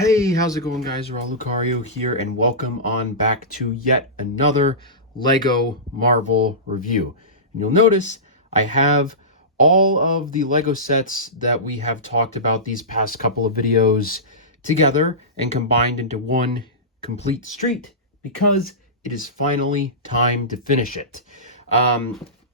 Hey, how's it going, guys? Raul Lucario here, and welcome on back to yet another LEGO Marvel review. And you'll notice I have all of the LEGO sets that we have talked about these past couple of videos together and combined into one complete street because it is finally time to finish it.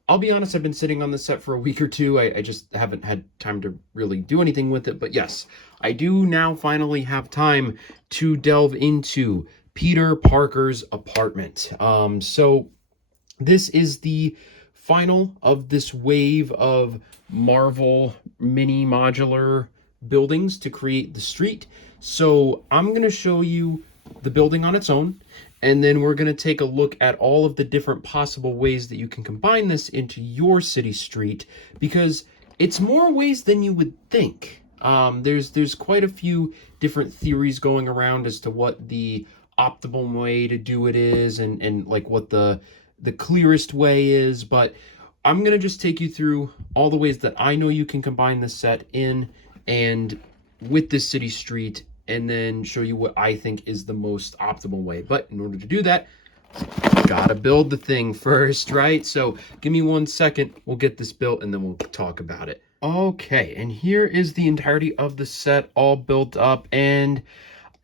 I'll be honest, I've been sitting on this set for a week or two. I just haven't had time to really do anything with it. But yes, I do now finally have time to delve into Peter Parker's apartment. So this is the final of this wave of Marvel mini modular buildings to create the street. So I'm going to show you the building on its own, and then we're going to take a look at all of the different possible ways that you can combine this into your city street, because it's more ways than you would think. There's quite a few different theories going around as to what the optimal way to do it is, and like what the clearest way is, but I'm going to just take you through all the ways that I know you can combine this set in and with this city street, and then show you what I think is the most optimal way. But in order to do that, gotta build the thing first, right? So give me 1 second, we'll get this built and then we'll talk about it. Okay, and here is the entirety of the set all built up, and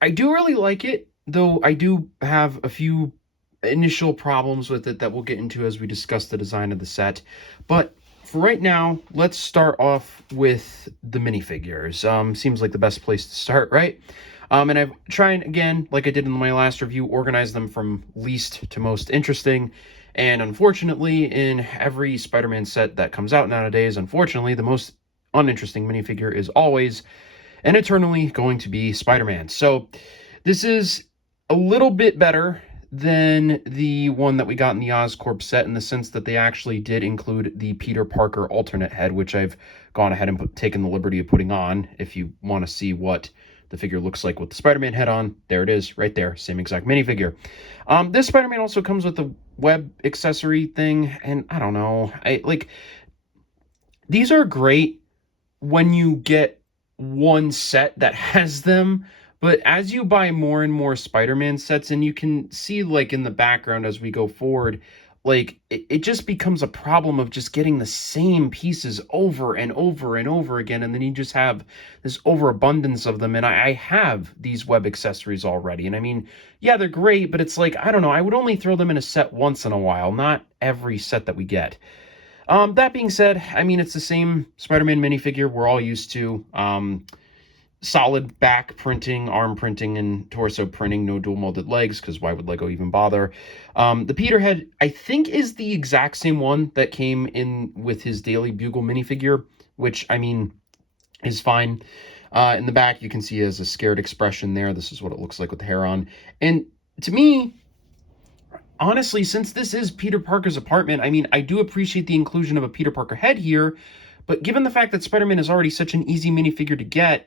I do really like it, though I do have a few initial problems with it that we'll get into as we discuss the design of the set. But for right now, let's start off with the minifigures. Seems like the best place to start, right? And I've tried, again, like I did in my last review, organize them from least to most interesting. And unfortunately, in every Spider-Man set that comes out nowadays, unfortunately, the most uninteresting minifigure is always and eternally going to be Spider-Man. So this is a little bit better than the one that we got in the Oscorp set, in the sense that they actually did include the Peter Parker alternate head, which I've gone ahead and taken the liberty of putting on. If you want to see what the figure looks like with the Spider-Man head on, there it is, right there, same exact minifigure. This Spider-Man also comes with the web accessory thing, and I don't know, these are great when you get one set that has them. But as you buy more and more Spider-Man sets, and you can see, like, in the background as we go forward, like, it just becomes a problem of just getting the same pieces over and over and over again, and then you just have this overabundance of them. And I have these web accessories already, and I mean, yeah, they're great, but it's like, I don't know, I would only throw them in a set once in a while, not every set that we get. That being said, I mean, it's the same Spider-Man minifigure we're all used to. Solid back printing, arm printing, and torso printing, no dual molded legs, because why would LEGO even bother? The Peter head, I think, is the exact same one that came in with his Daily Bugle minifigure, which, I mean, is fine. In the back, you can see he has a scared expression there. This is what it looks like with the hair on. And to me, honestly, since this is Peter Parker's apartment, I mean, I do appreciate the inclusion of a Peter Parker head here, but given the fact that Spider-Man is already such an easy minifigure to get,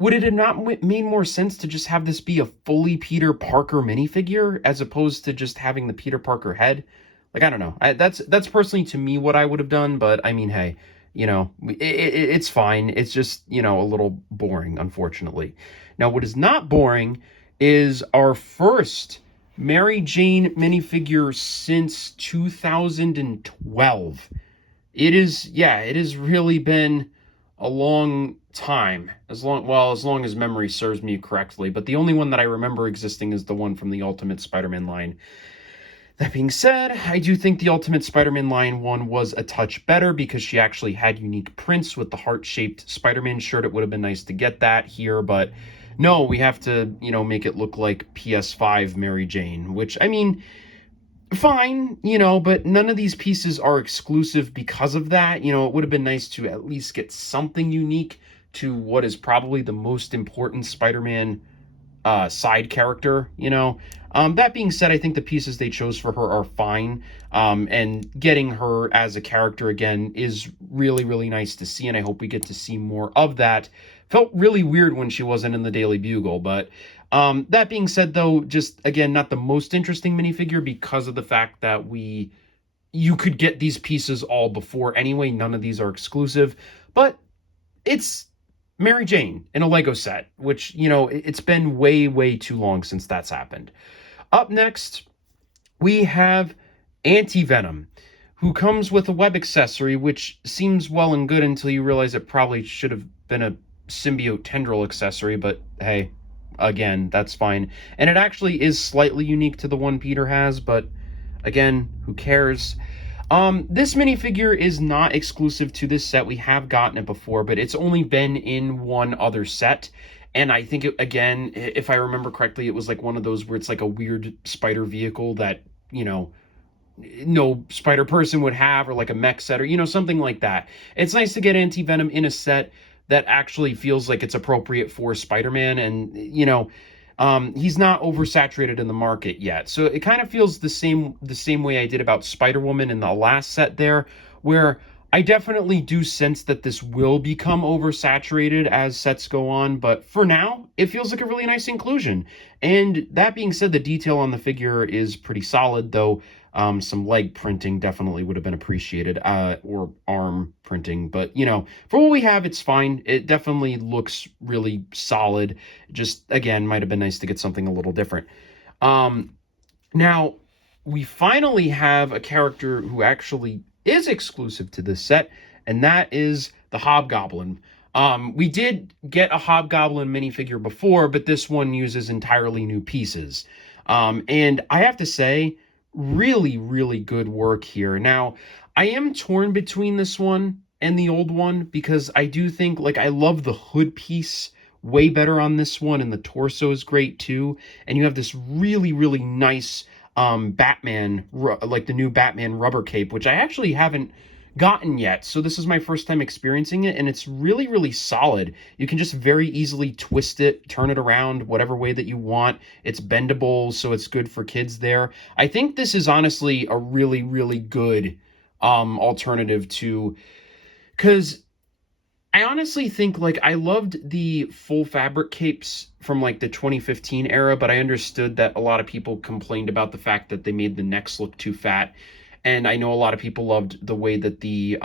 would it have not made more sense to just have this be a fully Peter Parker minifigure as opposed to just having the Peter Parker head? Like, I don't know. That's personally, to me, what I would have done. But I mean, hey, you know, it's fine. It's just, you know, a little boring, unfortunately. Now, what is not boring is our first Mary Jane minifigure since 2012. It has really been a long time, as long as memory serves me correctly, but the only one that I remember existing is the one from the Ultimate Spider-Man line. That being said, I do think the Ultimate Spider-Man line one was a touch better because she actually had unique prints with the heart-shaped Spider-Man shirt. It would have been nice to get that here, but no, we have to, you know, make it look like PS5 Mary Jane, which, I mean, fine, you know, but none of these pieces are exclusive because of that. You know, it would have been nice to at least get something unique to what is probably the most important Spider-Man side character, you know. That being said, I think the pieces they chose for her are fine. And getting her as a character again is really, really nice to see, and I hope we get to see more of that. Felt really weird when she wasn't in the Daily Bugle, but that being said, though, just, again, not the most interesting minifigure because of the fact that you could get these pieces all before anyway. None of these are exclusive, but it's Mary Jane in a Lego set, which, you know, it's been way, way too long since that's happened. Up next, we have Anti-Venom, who comes with a web accessory, which seems well and good until you realize it probably should have been a symbiote tendril accessory, but hey, again, that's fine. And it actually is slightly unique to the one Peter has, but again, who cares? This minifigure is not exclusive to this set. We have gotten it before, but it's only been in one other set. And I think, again, if I remember correctly, it was like one of those where it's like a weird spider vehicle that, you know, no spider person would have, or like a mech set, or, you know, something like that. It's nice to get Anti-Venom in a set that actually feels like it's appropriate for Spider-Man, and, you know, he's not oversaturated in the market yet. So it kind of feels the same way I did about Spider-Woman in the last set there, where I definitely do sense that this will become oversaturated as sets go on, but for now, it feels like a really nice inclusion. And that being said, the detail on the figure is pretty solid, though some leg printing definitely would have been appreciated, or arm printing. But, you know, for what we have, it's fine. It definitely looks really solid. Just, again, might have been nice to get something a little different. Now, we finally have a character who actually is exclusive to this set, and that is the Hobgoblin. We did get a Hobgoblin minifigure before, but this one uses entirely new pieces. And I have to say, really, really good work here. Now, I am torn between this one and the old one, because I do think, like, I love the hood piece way better on this one, and the torso is great too. And you have this really, really nice Batman, like the new Batman rubber cape, which I actually haven't gotten yet. So this is my first time experiencing it, and it's really, really solid. You can just very easily twist it, turn it around whatever way that you want. It's bendable, so it's good for kids there. I think this is honestly a really, really good alternative to, because I honestly think, like, I loved the full fabric capes from, like, the 2015 era, but I understood that a lot of people complained about the fact that they made the necks look too fat. And I know a lot of people loved the way that the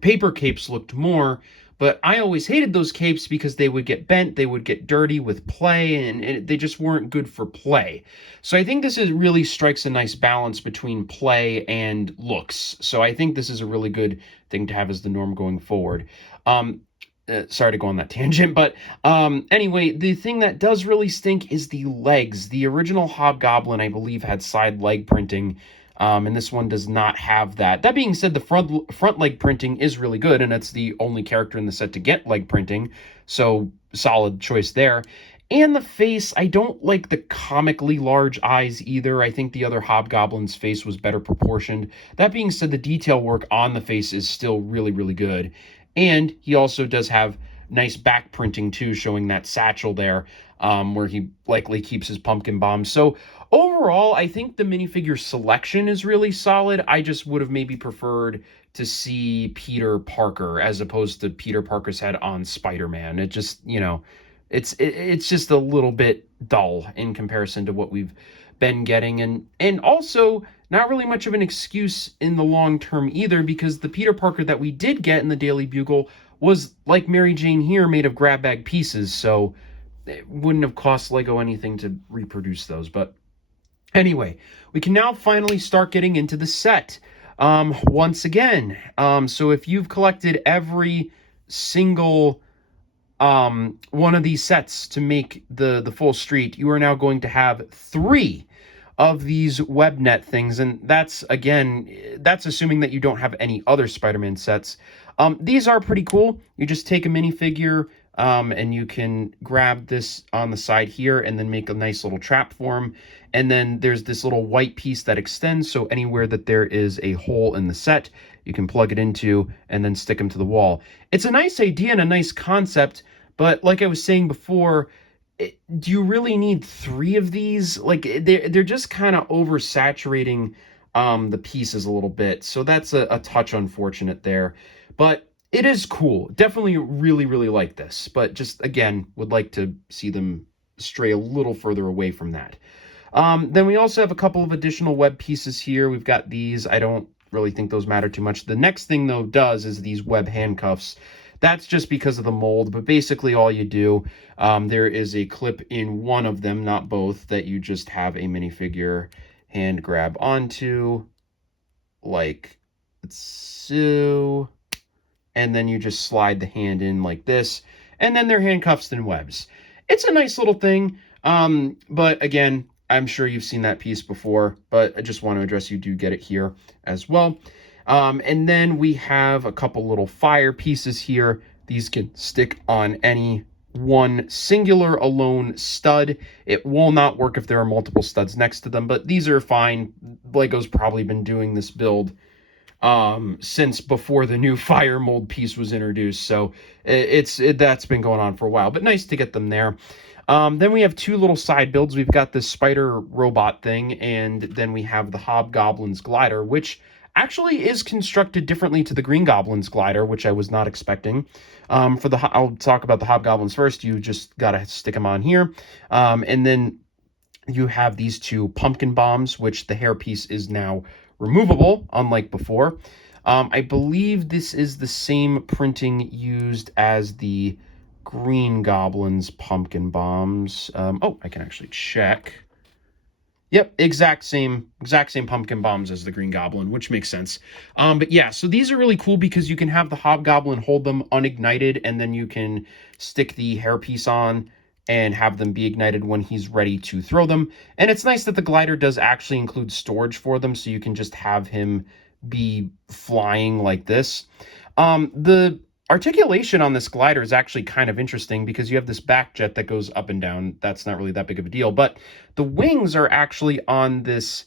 paper capes looked more, but I always hated those capes because they would get bent, they would get dirty with play, and they just weren't good for play. So I think this really strikes a nice balance between play and looks. So I think this is a really good thing to have as the norm going forward. Sorry to go on that tangent, but anyway, the thing that does really stink is the legs. The original Hobgoblin, I believe, had side leg printing, and this one does not have that. That being said, the front leg printing is really good, and it's the only character in the set to get leg printing, so solid choice there. And the face, I don't like the comically large eyes either. I think the other Hobgoblin's face was better proportioned. That being said, the detail work on the face is still really, really good. And he also does have nice back printing too, showing that satchel there, where he likely keeps his pumpkin bombs. So overall, I think the minifigure selection is really solid. I just would have maybe preferred to see Peter Parker as opposed to Peter Parker's head on Spider-Man. It just, you know, it's just a little bit dull in comparison to what we've been getting, and also not really much of an excuse in the long term either, because the Peter Parker that we did get in the Daily Bugle was, like Mary Jane here, made of grab bag pieces, so it wouldn't have cost Lego anything to reproduce those. But anyway, we can now finally start getting into the set once again. So if you've collected every single one of these sets to make the full street, you are now going to have 3 of these webnet things, and that's, again, that's assuming that you don't have any other Spider-Man sets. These are pretty cool. You just take a minifigure, and you can grab this on the side here and then make a nice little trap for him. And then there's this little white piece that extends, so anywhere that there is a hole in the set, you can plug it into and then stick them to the wall. It's a nice idea and a nice concept, but like I was saying before, do you really need 3 of these? Like, they're just kind of oversaturating the pieces a little bit, so that's a touch unfortunate there. But it is cool. Definitely really, really like this, but just, again, would like to see them stray a little further away from that. Then we also have a couple of additional web pieces here. We've got these. I don't really think those matter too much. The next thing, though, is these web handcuffs. That's just because of the mold, but basically all you do, there is a clip in one of them, not both, that you just have a minifigure hand grab onto, like so, and then you just slide the hand in like this, and then they're handcuffs and webs. It's a nice little thing, but again, I'm sure you've seen that piece before, but I just want to address you do get it here as well. And then we have a couple little fire pieces here. These can stick on any one singular alone stud. It will not work if there are multiple studs next to them, but these are fine. Lego's probably been doing this build since before the new fire mold piece was introduced, so that's been going on for a while, but nice to get them there. Then we have two little side builds. We've got this spider robot thing, and then we have the Hobgoblin's glider, which actually is constructed differently to the Green Goblin's glider, which I was not expecting. I'll talk about the Hobgoblins first. You just gotta stick them on here, and then you have these two pumpkin bombs, which the hairpiece is now removable, unlike before. I believe this is the same printing used as the Green Goblin's pumpkin bombs. Oh, I can actually check. Yep, exact same pumpkin bombs as the Green Goblin, which makes sense. But yeah, so these are really cool because you can have the Hobgoblin hold them unignited, and then you can stick the hairpiece on and have them be ignited when he's ready to throw them. And it's nice that the glider does actually include storage for them, so you can just have him be flying like this. The articulation on this glider is actually kind of interesting because you have this back jet that goes up and down. That's not really that big of a deal, but the wings are actually on this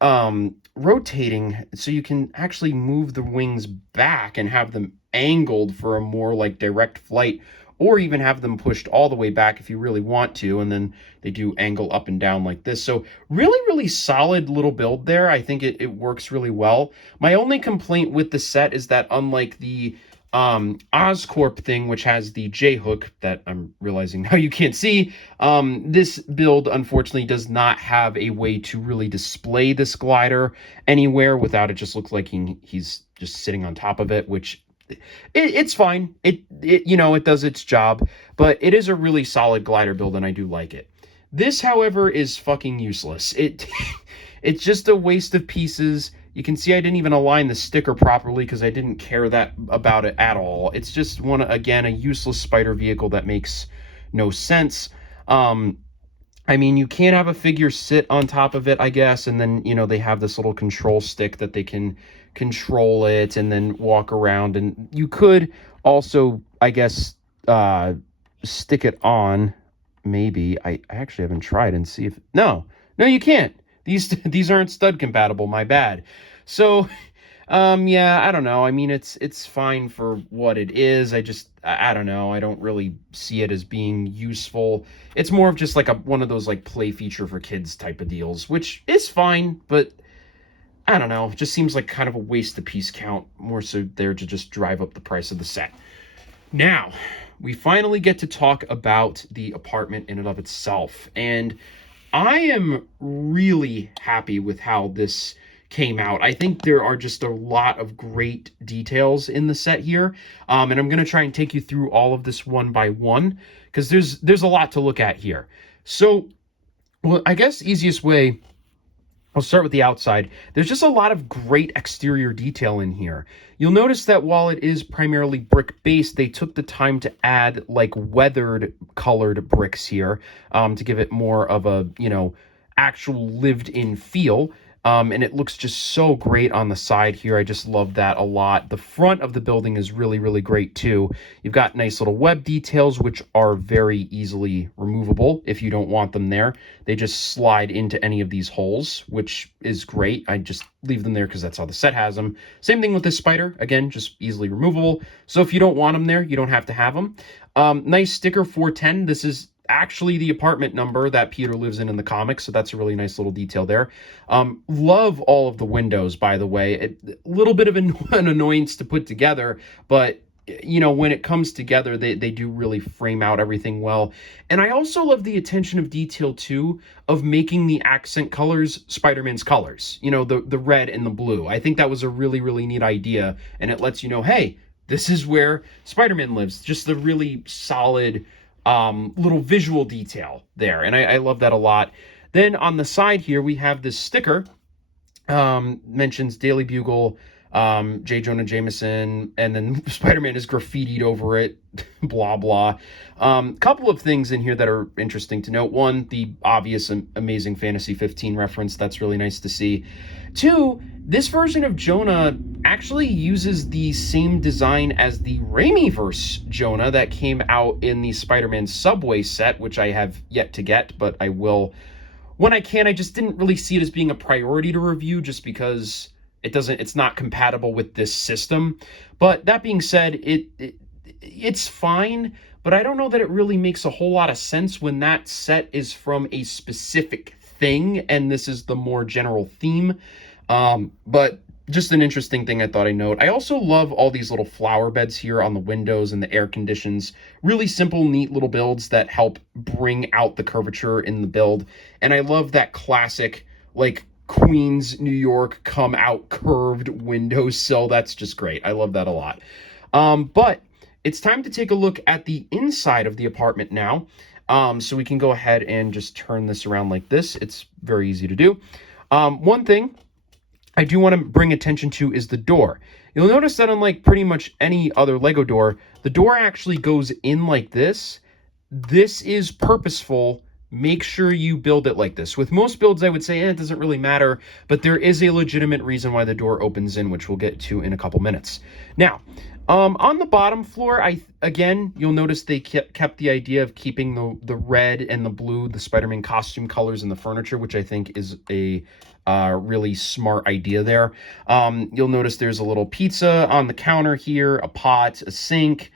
rotating, so you can actually move the wings back and have them angled for a more like direct flight, or even have them pushed all the way back if you really want to, and then they do angle up and down like this. So really solid little build there. I think it works really well. My only complaint with the set is that unlike the Oscorp thing, which has the J-hook that I'm realizing now you can't see, this build unfortunately does not have a way to really display this glider anywhere without it just looks like he's just sitting on top of it, which it's fine. It does its job, but it is a really solid glider build, and I do like it. This, however, is fucking useless. It's just a waste of pieces. You can see I didn't even align the sticker properly because I didn't care about it at all. It's just a useless spider vehicle that makes no sense. I mean, you can have a figure sit on top of it, I guess, and then, they have this little control stick that they can control it and then walk around. And you could also, I guess, stick it on, maybe. I actually haven't tried and see if... No, you can't. These aren't stud compatible, my bad. So, yeah, I don't know. I mean, it's fine for what it is. I don't know. I don't really see it as being useful. It's more of just like one of those like play feature for kids type of deals, which is fine, but I don't know. It just seems like kind of a waste of piece count, more so there to just drive up the price of the set. Now, we finally get to talk about the apartment in and of itself, and I am really happy with how this came out. I think there are just a lot of great details in the set here, and I'm going to try and take you through all of this one by one because there's a lot to look at here. So, well, I guess easiest way, I'll start with the outside. There's just a lot of great exterior detail in here. You'll notice that while it is primarily brick based, they took the time to add like weathered colored bricks here to give it more of a, actual lived in feel. And it looks just so great on the side here. I just love that a lot. The front of the building is really great too. You've got nice little web details, which are very easily removable if you don't want them there. They just slide into any of these holes, which is great. I just leave them there because that's how the set has them. Same thing with this spider. Again, just easily removable. So if you don't want them there, you don't have to have them. Nice sticker 410. This is actually the apartment number that Peter lives in the comics, so that's a really nice little detail there. Love all of the windows, by the way. A little bit of an annoyance to put together, but when it comes together, they do really frame out everything well. And I also love the attention of detail too of making the accent colors Spider-Man's colors, the red and the blue. I think that was a really neat idea, and it lets you know, hey, this is where Spider-Man lives. Just the really solid little visual detail there. And I love that a lot. Then on the side here, we have this sticker, mentions Daily Bugle, J. Jonah Jameson, and then Spider-Man is graffitied over it, blah, blah. Couple of things in here that are interesting to note. One, the obvious Amazing Fantasy 15 reference. That's really nice to see. Two, this version of Jonah actually uses the same design as the Raimiverse Jonah that came out in the Spider-Man Subway set, which I have yet to get, but I will when I can. I just didn't really see it as being a priority to review just because it's not compatible with this system. But that being said, it's fine, but I don't know that it really makes a whole lot of sense when that set is from a specific thing and this is the more general theme. But just an interesting thing I thought I'd note. I also love all these little flower beds here on the windows and the air conditions. Really simple, neat little builds that help bring out the curvature in the build. And I love that classic, like, Queens, New York, come out curved windowsill. That's just great. I love that a lot. But it's time to take a look at the inside of the apartment now. So we can go ahead and just turn this around like this. It's very easy to do. One thing I do want to bring attention to is the door. You'll notice that unlike pretty much any other Lego door, the door actually goes in like this. This is purposeful. Make sure you build it like this. With most builds, I would say, it doesn't really matter, but there is a legitimate reason why the door opens in, which we'll get to in a couple minutes. Now, on the bottom floor, again, you'll notice they kept the idea of keeping the red and the blue, the Spider-Man costume colors in the furniture, which I think is a really smart idea there. You'll notice there's a little pizza on the counter here, a pot, a sink,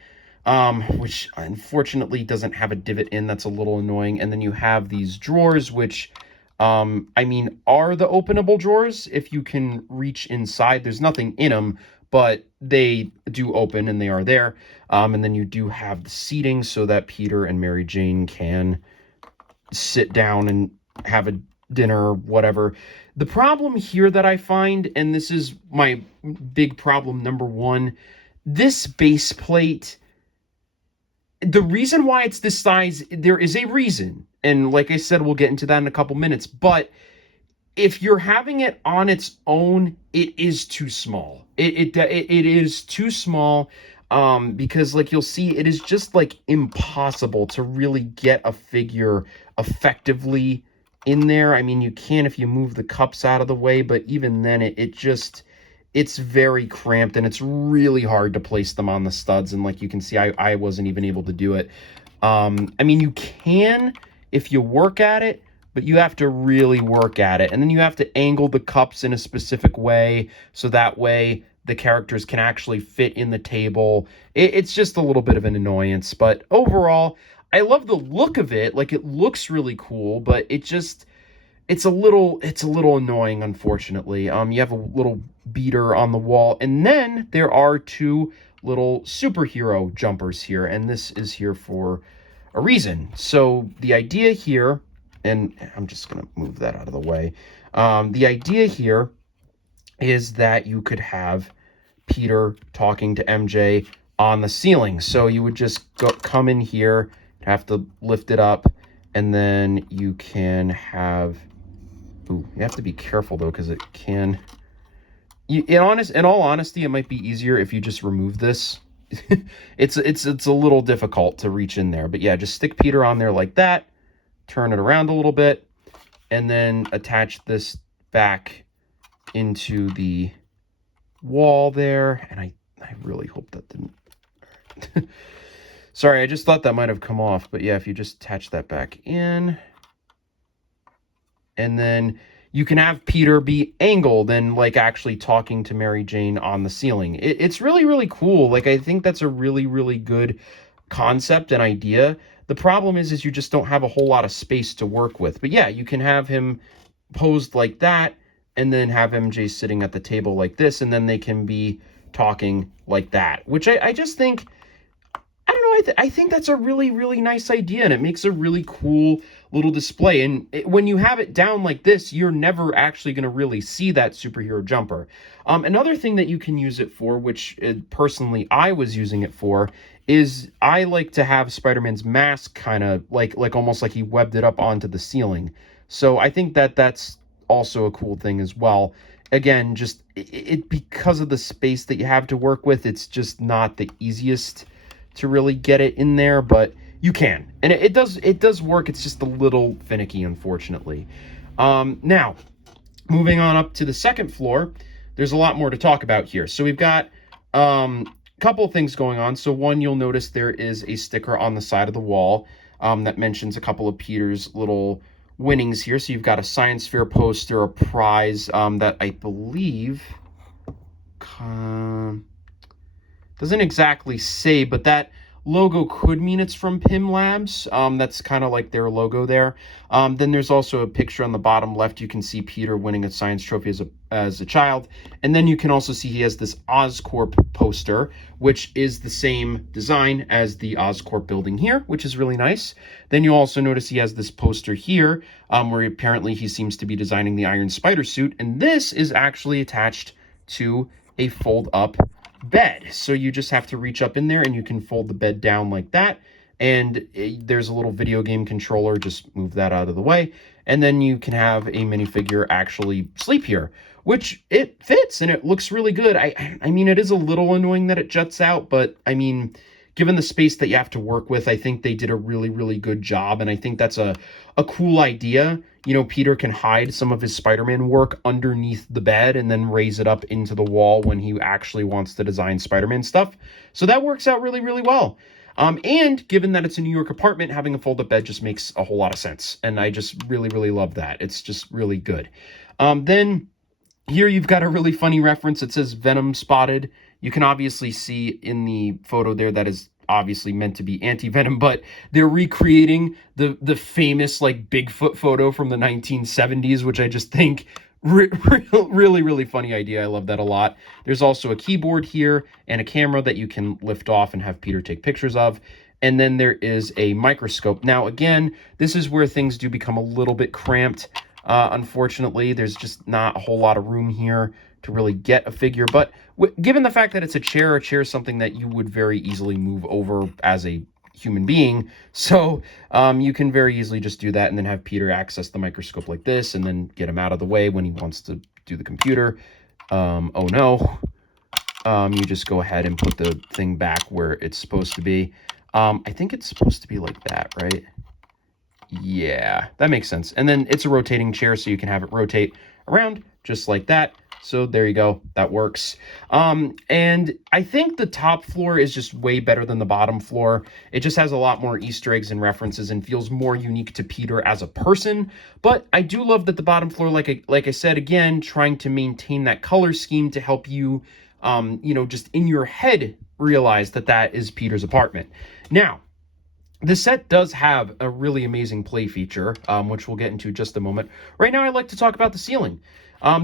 which unfortunately doesn't have a divot in. That's a little annoying. And then you have these drawers, which, I mean, are the openable drawers if you can reach inside. There's nothing in them, but they do open and they are there. And then you do have the seating so that Peter and Mary Jane can sit down and have a dinner or whatever. The problem here that I find, and this is my big problem number one, this base plate, the reason why it's this size, there is a reason. And like I said, we'll get into that in a couple minutes. But if you're having it on its own, it is too small. It is too small because, like, you'll see, it is just, like, impossible to really get a figure effectively in there. I mean, you can if you move the cups out of the way, but even then, it's very cramped, and it's really hard to place them on the studs. And like you can see, I wasn't even able to do it. I mean, you can if you work at it, but you have to really work at it. And then you have to angle the cups in a specific way, so that way the characters can actually fit in the table. It's just a little bit of an annoyance, but overall, I love the look of it. Like, it looks really cool, but it's a little annoying, unfortunately. You have a little beater on the wall, and then there are two little superhero jumpers here, and this is here for a reason. So the idea here, and I'm just going to move that out of the way. The idea here is that you could have Peter talking to MJ on the ceiling. So you would just come in here, have to lift it up, and then you can have... Ooh, you have to be careful, though, because it can... In all honesty, it might be easier if you just remove this. It's a little difficult to reach in there. But yeah, just stick Peter on there like that, turn it around a little bit, and then attach this back into the wall there. And I really hope that didn't... Sorry, I just thought that might have come off. But yeah, if you just attach that back in... And then you can have Peter be angled and, like, actually talking to Mary Jane on the ceiling. It's really, really cool. Like, I think that's a really, really good concept and idea. The problem is you just don't have a whole lot of space to work with. But yeah, you can have him posed like that and then have MJ sitting at the table like this, and then they can be talking like that, which I just think... I don't know, I think that's a really, really nice idea, and it makes a really cool little display. And when you have it down like this, you're never actually going to really see that superhero jumper. Another thing that you can use it for, which personally I was using it for, is I like to have Spider-Man's mask kind of like almost like he webbed it up onto the ceiling. So I think that that's also a cool thing as well. Again, just it because of the space that you have to work with, it's just not the easiest to really get it in there, but you can. And it does work. It's just a little finicky, unfortunately. Now, moving on up to the second floor, there's a lot more to talk about here. So we've got a couple of things going on. So one, you'll notice there is a sticker on the side of the wall that mentions a couple of Peter's little winnings here. So you've got a science fair poster, a prize that I believe doesn't exactly say, but that logo could mean it's from Pym Labs. That's kind of like their logo there. Then there's also a picture on the bottom left. You can see Peter winning a science trophy as a child. And then you can also see he has this Oscorp poster, which is the same design as the Oscorp building here, which is really nice. Then you also notice he has this poster here, where apparently he seems to be designing the Iron Spider suit. And this is actually attached to a fold-up bed. So you just have to reach up in there and you can fold the bed down like that. And there's a little video game controller. Just move that out of the way. And then you can have a minifigure actually sleep here, which it fits and it looks really good. I mean, it is a little annoying that it juts out, but I mean, given the space that you have to work with, I think they did a really, really good job. And I think that's a cool idea. You know, Peter can hide some of his Spider-Man work underneath the bed and then raise it up into the wall when he actually wants to design Spider-Man stuff. So that works out really, really well. And given that it's a New York apartment, having a fold-up bed just makes a whole lot of sense. And I just really, really love that. It's just really good. Then here you've got a really funny reference. It says Venom spotted. You can obviously see in the photo there that is obviously meant to be anti-venom, but they're recreating the famous like Bigfoot photo from the 1970s, which I just think really, really funny idea. I love that a lot. There's also a keyboard here and a camera that you can lift off and have Peter take pictures of. And then there is a microscope. Now, again, this is where things do become a little bit cramped. Unfortunately, there's just not a whole lot of room here to really get a figure. But given the fact that it's a chair is something that you would very easily move over as a human being. So you can very easily just do that and then have Peter access the microscope like this and then get him out of the way when he wants to do the computer. Oh no. You just go ahead and put the thing back where it's supposed to be. I think it's supposed to be like that, right? Yeah, that makes sense. And then it's a rotating chair, so you can have it rotate around just like that. So there you go. That works. And I think the top floor is just way better than the bottom floor. It just has a lot more Easter eggs and references and feels more unique to Peter as a person. But I do love that the bottom floor, like I said, again, trying to maintain that color scheme to help you, you know, just in your head realize that that is Peter's apartment. Now, the set does have a really amazing play feature, which we'll get into in just a moment. Right now, I'd like to talk about the ceiling.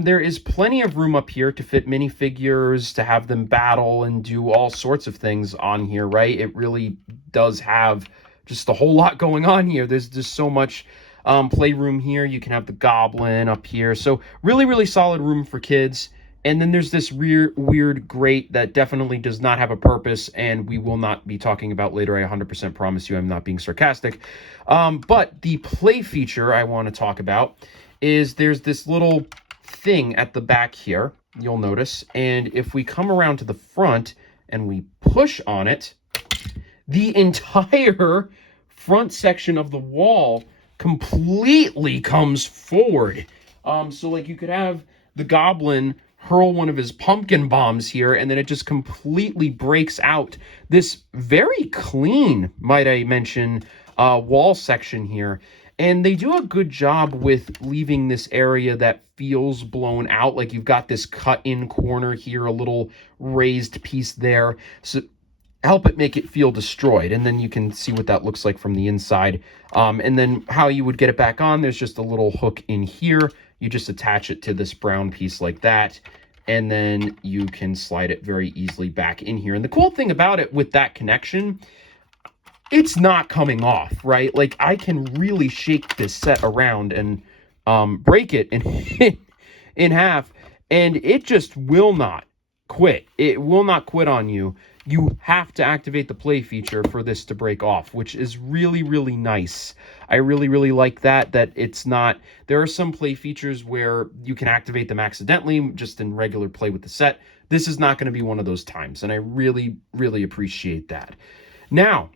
There is plenty of room up here to fit minifigures, to have them battle and do all sorts of things on here, right? It really does have just a whole lot going on here. There's just so much playroom here. You can have the Goblin up here. So really, really solid room for kids. And then there's this weird grate that definitely does not have a purpose, and we will not be talking about later. I 100% promise you I'm not being sarcastic. But the play feature I want to talk about is there's this little thing at the back here, you'll notice. And if we come around to the front and we push on it, the entire front section of the wall completely comes forward. So like you could have the Goblin hurl one of his pumpkin bombs here, and then it just completely breaks out this very clean, might I mention, wall section here. And they do a good job with leaving this area that feels blown out. Like you've got this cut-in corner here, a little raised piece there. So help it make it feel destroyed. And then you can see what that looks like from the inside. And then how you would get it back on, there's just a little hook in here. You just attach it to this brown piece like that, and then you can slide it very easily back in here. And the cool thing about it with that connection, it's not coming off, right? Like, I can really shake this set around and break it in, in half, and it just will not quit. It will not quit on you. You have to activate the play feature for this to break off, which is really, really nice. I really, really like that it's not... There are some play features where you can activate them accidentally, just in regular play with the set. This is not going to be one of those times, and I really, really appreciate that. Now,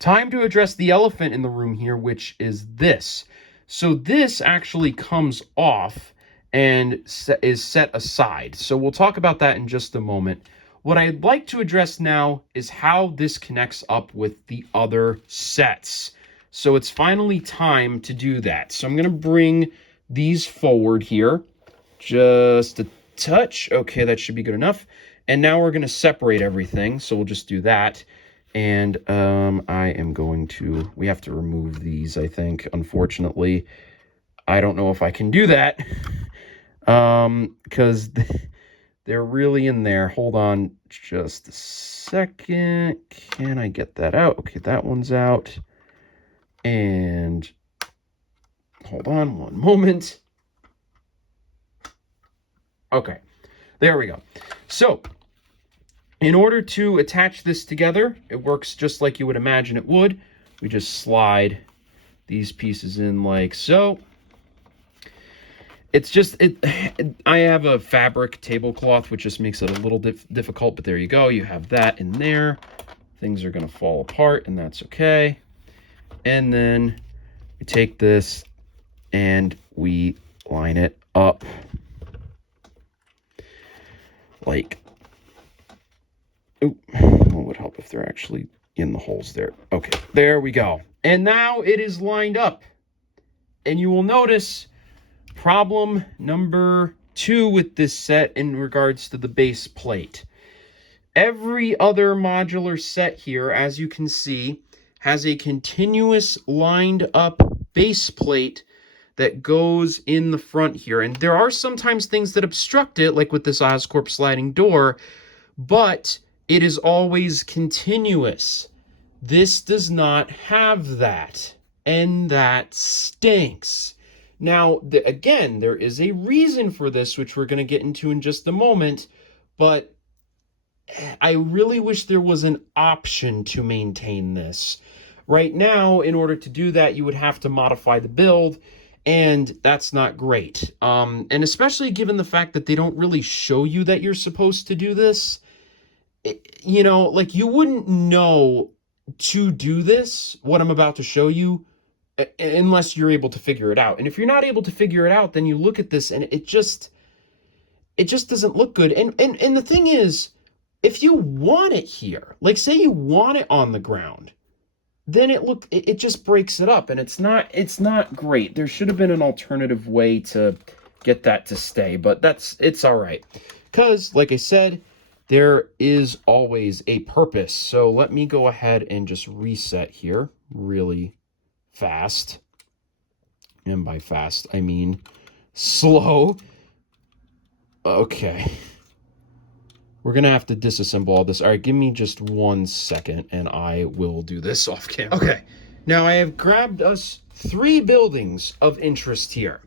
time to address the elephant in the room here, which is this. So this actually comes off and is set aside. So we'll talk about that in just a moment. What I'd like to address now is how this connects up with the other sets. So it's finally time to do that. So I'm going to bring these forward here. Just a touch. Okay, that should be good enough. And now we're going to separate everything. So we'll just do that. And I am going to... We have to remove these, I think, unfortunately. I don't know if I can do that. Because they're really in there. Hold on just a second. Can I get that out? Okay, that one's out. And hold on one moment. Okay, there we go. So, in order to attach this together, it works just like you would imagine it would. We just slide these pieces in like so. It's just, I have a fabric tablecloth, which just makes it a little difficult, but there you go. You have that in there. Things are going to fall apart, and that's okay. And then we take this and we line it up like, what would help if they're actually in the holes there. Okay, there we go. And now it is lined up. And you will notice problem number 2 with this set in regards to the base plate. Every other modular set here, as you can see, has a continuous lined up base plate that goes in the front here. And there are sometimes things that obstruct it, like with this Oscorp sliding door, but it is always continuous. This does not have that, and that stinks. Now, again, there is a reason for this, which we're going to get into in just a moment, but I really wish there was an option to maintain this. Right now, in order to do that, you would have to modify the build, and that's not great. And especially given the fact that they don't really show you that you're supposed to do this, you know, like, you wouldn't know to do this, what I'm about to show you, unless you're able to figure it out. And if you're not able to figure it out, then you look at this and it just doesn't look good. And the thing is, if you want it here, like say you want it on the ground, then it just breaks it up, and it's not great. There should have been an alternative way to get that to stay, but it's all right. Because, like I said, there is always a purpose. So let me go ahead and just reset here really fast. And by fast, I mean slow. Okay. We're going to have to disassemble all this. All right, give me just 1 second, and I will do this off camera. Okay. Now, I have grabbed us 3 buildings of interest here.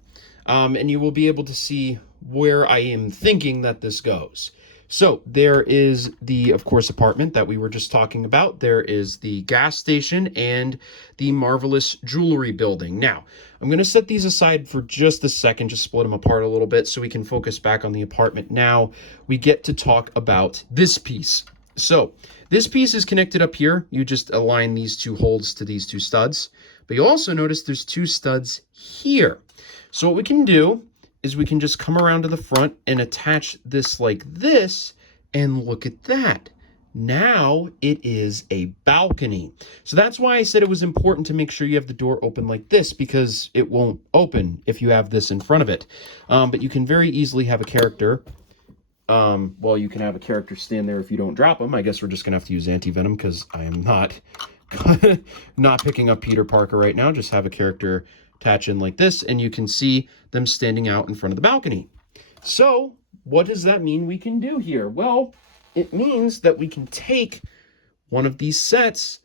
And you will be able to see where I am thinking that this goes. So there is the, of course, apartment that we were just talking about. There is the gas station and the Marvelous Jewelry building. Now, I'm going to set these aside for just a second, just split them apart a little bit so we can focus back on the apartment. Now we get to talk about this piece. So this piece is connected up here. You just align these 2 holes to these 2 studs, but you also notice there's 2 studs here. So what we can do is we can just come around to the front and attach this like this, and look at that. Now it is a balcony. So that's why I said it was important to make sure you have the door open like this, because it won't open if you have this in front of it. But you can very easily have a character. Well, you can have a character stand there if you don't drop them. I guess we're just gonna have to use anti-venom because I am not picking up Peter Parker right now. Just have a character attach in like this, and you can see them standing out in front of the balcony. So what does that mean we can do here? Well, it means that we can take one of these sets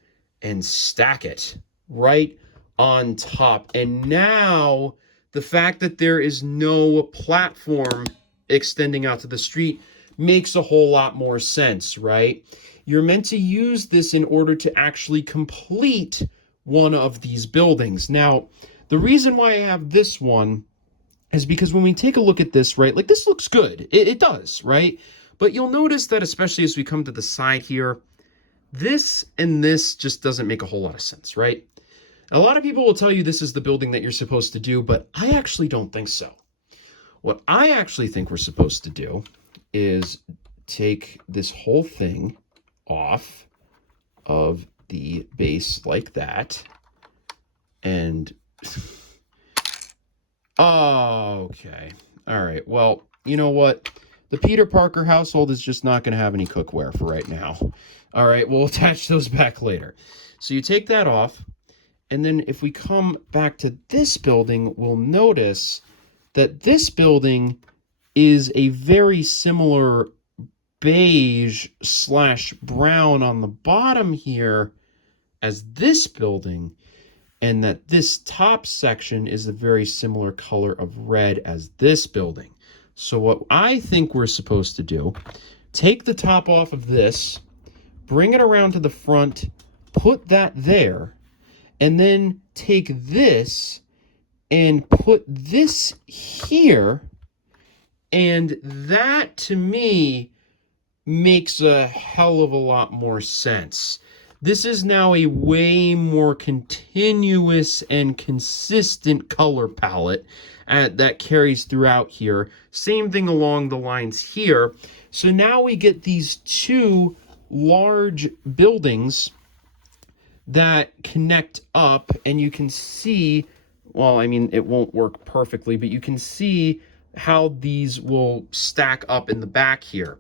and stack it right on top. And now the fact that there is no platform extending out to the street makes a whole lot more sense, right? You're meant to use this in order to actually complete one of these buildings. Now, the reason why I have this one is because when we take a look at this, right, like this looks good. It does, right? But you'll notice that especially as we come to the side here, this and this just doesn't make a whole lot of sense, right? A lot of people will tell you this is the building that you're supposed to do, but I actually don't think so. What I actually think we're supposed to do is take this whole thing off of the base like that. And okay. All right. Well, you know what? The Peter Parker household is just not going to have any cookware for right now. All right. We'll attach those back later. So you take that off. And then if we come back to this building, we'll notice that this building is a very similar beige / brown on the bottom here as this building, and that this top section is a very similar color of red as this building. So what I think we're supposed to do, take the top off of this, bring it around to the front, put that there, and then take this and put this here, and that to me makes a hell of a lot more sense. This is now a way more continuous and consistent color palette that carries throughout here. Same thing along the lines here. So now we get these two large buildings that connect up, and you can see, well, I mean, it won't work perfectly, but you can see how these will stack up in the back here.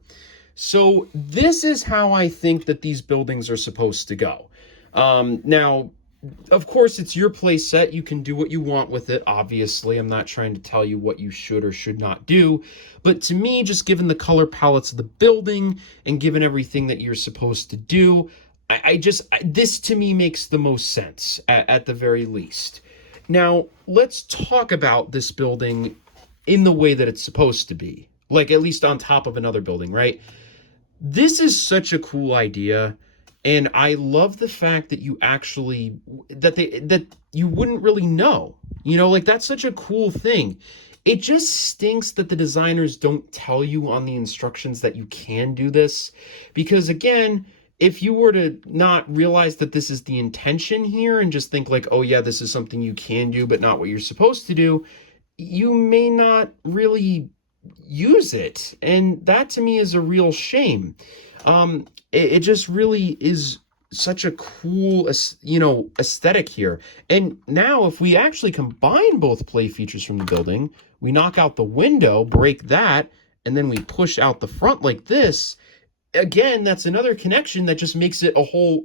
So this is how I think that these buildings are supposed to go. Now, of course, it's your play set. You can do what you want with it. Obviously, I'm not trying to tell you what you should or should not do. But to me, just given the color palettes of the building and given everything that you're supposed to do, this to me makes the most sense at the very least. Now, let's talk about this building in the way that it's supposed to be, like at least on top of another building, right? This is such a cool idea, and I love the fact that you actually that you wouldn't really know. You know, like that's such a cool thing. It just stinks that the designers don't tell you on the instructions that you can do this, because again, if you were to not realize that this is the intention here and just think like, oh yeah, this is something you can do but not what you're supposed to do, you may not really use it, and that to me is a real shame. It just really is such a cool, you know, aesthetic here. And now if we actually combine both play features from the building, we knock out the window, break that, and then we push out the front like this, again, that's another connection that just makes it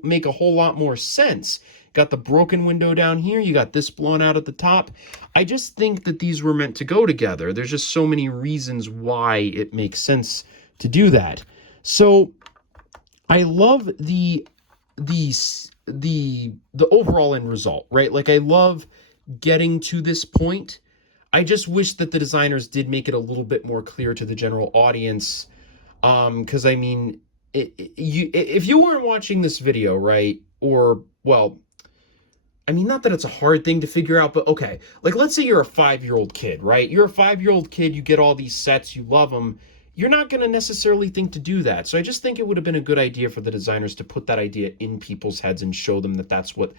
make a whole lot more sense. Got the broken window down here. You got this blown out at the top. I just think that these were meant to go together. There's just so many reasons why it makes sense to do that. So I love the overall end result, right? Like I love getting to this point. I just wish that the designers did make it a little bit more clear to the general audience. Because I mean, if you weren't watching this video, right, or, well, I mean, not that it's a hard thing to figure out, but okay, like let's say you're a 5-year-old kid, right? You're a 5-year-old kid, you get all these sets, you love them. You're not going to necessarily think to do that. So I just think it would have been a good idea for the designers to put that idea in people's heads and show them that that's what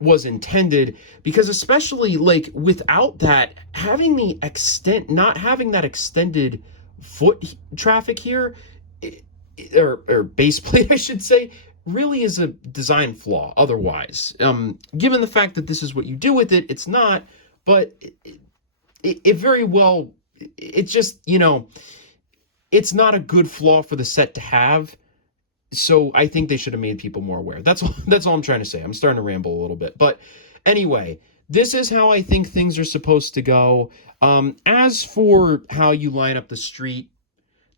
was intended, because especially like without that, not having that extended foot traffic here, or base plate, I should say, really is a design flaw otherwise. Given the fact that this is what you do with it, it's not, but it very well, it's just, you know, it's not a good flaw for the set to have. So I think they should have made people more aware. That's all I'm trying to say. I'm starting to ramble a little bit, but anyway, this is how I think things are supposed to go. As for how you line up the street,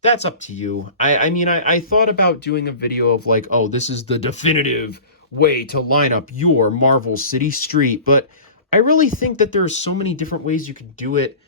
that's up to you. I mean, I thought about doing a video of like, oh, this is the definitive way to line up your Marvel City street, but I really think that there are so many different ways you could do it.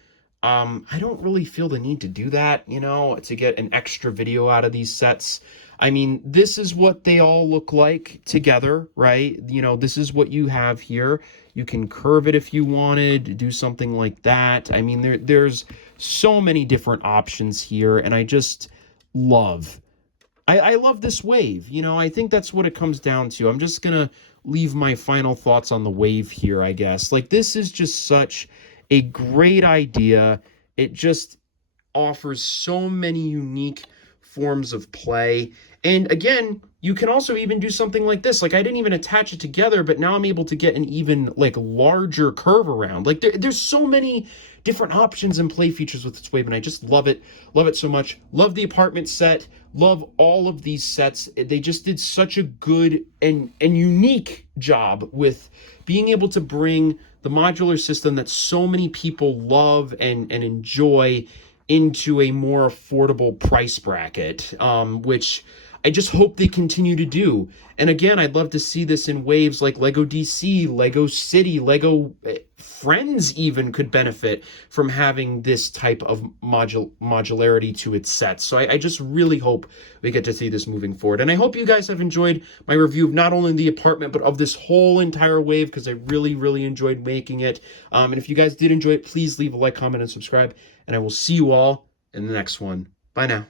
I don't really feel the need to do that, to get an extra video out of these sets. I mean, this is what they all look like together, right? This is what you have here. You can curve it if you wanted, do something like that. I mean, there's so many different options here, and I just love I love this wave. I think that's what it comes down to. I'm just gonna leave my final thoughts on the wave here, I guess. Like, this is just such a great idea. It just offers so many unique forms of play. And again, you can also even do something like this. Like, I didn't even attach it together, but now I'm able to get an even like larger curve around. Like, there's so many different options and play features with this wave, and I just love it. Love it so much. Love the apartment set. Love all of these sets. They just did such a good and unique job with being able to bring the modular system that so many people love and enjoy into a more affordable price bracket, which I just hope they continue to do. And again, I'd love to see this in waves like Lego DC, Lego City, Lego Friends even could benefit from having this type of modularity to its sets. So I just really hope we get to see this moving forward. And I hope you guys have enjoyed my review of not only the apartment, but of this whole entire wave, because I really, really enjoyed making it. And if you guys did enjoy it, please leave a like, comment, and subscribe. And I will see you all in the next one. Bye now.